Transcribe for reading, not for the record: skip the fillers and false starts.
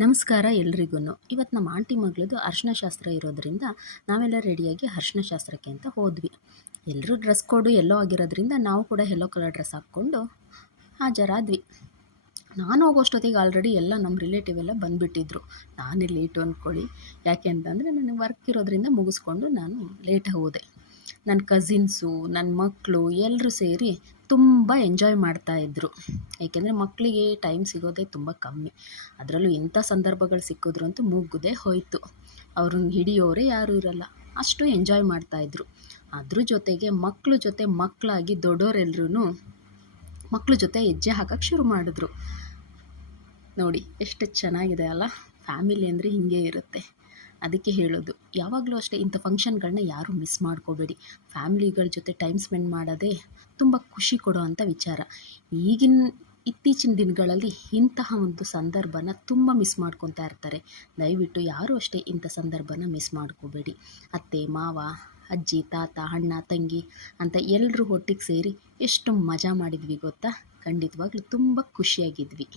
ನಮಸ್ಕಾರ ಎಲ್ರಿಗೂ. ಇವತ್ತು ನಮ್ಮ ಆಂಟಿ ಮಗಳದು ಅರಿಶಿನ ಶಾಸ್ತ್ರ ಇರೋದ್ರಿಂದ ನಾವೆಲ್ಲ ರೆಡಿಯಾಗಿ ಅರಿಶಿನ ಶಾಸ್ತ್ರಕ್ಕೆ ಅಂತ ಹೋದ್ವಿ. ಎಲ್ಲರೂ ಡ್ರೆಸ್ ಕೋಡು ಎಲ್ಲೋ ಆಗಿರೋದ್ರಿಂದ ನಾವು ಕೂಡ ಎಲ್ಲೋ ಕಲರ್ ಡ್ರೆಸ್ ಹಾಕ್ಕೊಂಡು ಹಾಜರಾದ್ವಿ. ನಾನು ಹೋಗೋಷ್ಟೊತ್ತಿಗೆ ಆಲ್ರೆಡಿ ಎಲ್ಲ ನಮ್ಮ ರಿಲೇಟಿವ್ ಎಲ್ಲ ಬಂದುಬಿಟ್ಟಿದ್ರು. ನಾನೇ ಲೇಟು ಅಂದ್ಕೊಳ್ಳಿ. ಯಾಕೆ ಅಂತಂದರೆ ನನಗೆ ವರ್ಕ್ ಇರೋದ್ರಿಂದ ಮುಗಿಸ್ಕೊಂಡು ನಾನು ಲೇಟಾಗಿ ಹೋದೆ. ನನ್ನ ಕಸಿನ್ಸು, ನನ್ನ ಮಕ್ಕಳು ಎಲ್ಲರೂ ಸೇರಿ ತುಂಬ ಎಂಜಾಯ್ ಮಾಡ್ತಾಯಿದ್ರು. ಏಕೆಂದರೆ ಮಕ್ಕಳಿಗೆ ಟೈಮ್ ಸಿಗೋದೇ ತುಂಬ ಕಮ್ಮಿ. ಅದರಲ್ಲೂ ಇಂಥ ಸಂದರ್ಭಗಳು ಸಿಕ್ಕಿದ್ರು ಅಂತೂ ಮುಗ್ದೇ ಹೋಯಿತು. ಅವ್ರನ್ನ ಹಿಡಿಯೋರೇ ಯಾರೂ ಇರಲ್ಲ, ಅಷ್ಟು ಎಂಜಾಯ್ ಮಾಡ್ತಾಯಿದ್ರು. ಅದ್ರ ಜೊತೆಗೆ ಮಕ್ಕಳ ಜೊತೆ ಮಕ್ಕಳಾಗಿ ದೊಡ್ಡವರೆಲ್ಲರೂ ಮಕ್ಕಳ ಜೊತೆ ಹೆಜ್ಜೆ ಹಾಕೋಕ್ಕೆ ಶುರು ಮಾಡಿದ್ರು. ನೋಡಿ ಎಷ್ಟು ಚೆನ್ನಾಗಿದೆ ಅಲ್ಲ. ಫ್ಯಾಮಿಲಿ ಅಂದರೆ ಹೀಗೆ ಇರುತ್ತೆ. ಅದಕ್ಕೆ ಹೇಳೋದು, ಯಾವಾಗಲೂ ಅಷ್ಟೇ ಇಂಥ ಫಂಕ್ಷನ್ಗಳನ್ನ ಯಾರೂ ಮಿಸ್ ಮಾಡ್ಕೋಬೇಡಿ. ಫ್ಯಾಮಿಲಿಗಳ ಜೊತೆ ಟೈಮ್ ಸ್ಪೆಂಡ್ ಮಾಡೋದೇ ತುಂಬ ಖುಷಿ ಕೊಡೋ ಅಂಥ ವಿಚಾರ. ಇತ್ತೀಚಿನ ದಿನಗಳಲ್ಲಿ ಇಂತಹ ಒಂದು ಸಂದರ್ಭನ ತುಂಬ ಮಿಸ್ ಮಾಡ್ಕೊತಾ ಇರ್ತಾರೆ. ದಯವಿಟ್ಟು ಯಾರೂ ಅಷ್ಟೇ ಇಂಥ ಸಂದರ್ಭನ ಮಿಸ್ ಮಾಡ್ಕೋಬೇಡಿ. ಅತ್ತೆ, ಮಾವ, ಅಜ್ಜಿ, ತಾತ, ಅಣ್ಣ, ತಂಗಿ ಅಂತ ಎಲ್ಲರೂ ಒಟ್ಟಿಗೆ ಸೇರಿ ಎಷ್ಟು ಮಜಾ ಮಾಡಿದ್ವಿ ಗೊತ್ತಾ. ಖಂಡಿತವಾಗ್ಲೂ ತುಂಬ ಖುಷಿಯಾಗಿದ್ವಿ.